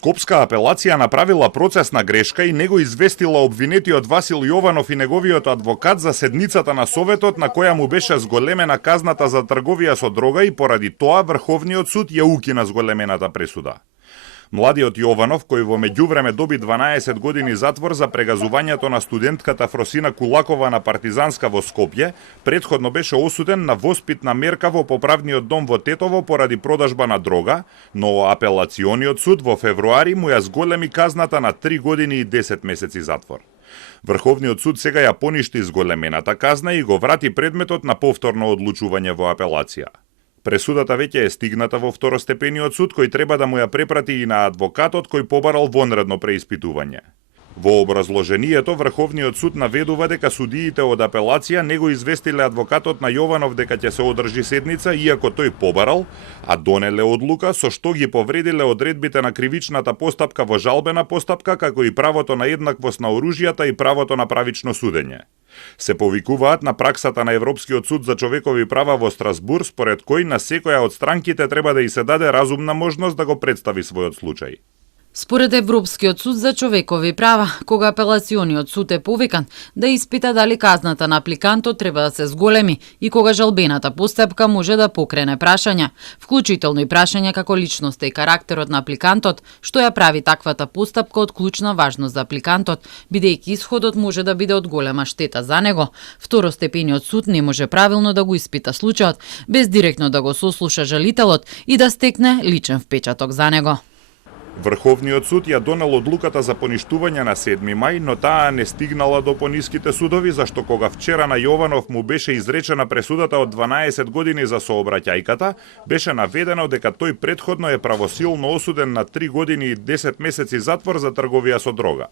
Скопска апелација направила процесна грешка и него известила обвинетиот Васил Јованов и неговиот адвокат за седницата на Советот на која му беше зголемена казната за трговија со дрога и поради тоа Врховниот суд ја укина зголемената пресуда. Младиот Јованов, кој во меѓувреме доби 12 години затвор за прегазувањето на студентката Фросина Кулакова на Партизанска во Скопје, претходно беше осуден на воспитна мерка во поправниот дом во Тетово поради продажба на дрога, но апелациониот суд во февруари му ја зголеми казната на 3 години и 10 месеци затвор. Врховниот суд сега ја поништи зголемената казна и го врати предметот на повторно одлучување во апелација. Пресудата веќе е стигната во второстепениот суд, кој треба да му ја препрати и на адвокатот кој побарал вонредно преиспитување. Во образложението Врховниот суд наведува дека судиите од апелација не го известиле адвокатот на Јованов дека ќе се одржи седница, иако тој побарал, а донеле одлука со што ги повредиле одредбите на кривичната постапка во жалбена постапка, како и правото на еднаквост на оружјата и правото на правично судење. Се повикуваат на праксата на Европскиот суд за човекови права во Страсбур, според кој на секоја од странките треба да и се даде разумна можност да го представи својот случај. Според Европскиот суд за човекови права, кога апелациониот суд е повикан да испита дали казната на апликантот треба да се зголеми и кога жалбената постапка може да покрене прашања, вклучително и прашања како личноста и карактерот на апликантот, што ја прави таквата постапка од клучна важност за апликантот, бидејќи исходот може да биде од голема штета за него. Второстепениот суд не може правилно да го испита случајот, без директно да го сослуша жалителот и да стекне личен впечаток за него. Врховниот суд ја донел одлуката за поништување на 7 мај, но таа не стигнала до пониските судови, зашто кога вчера на Јованов му беше изречена пресудата од 12 години за сообраќајката, беше наведено дека тој претходно е правосилно осуден на 3 години и 10 месеци затвор за трговија со дрога.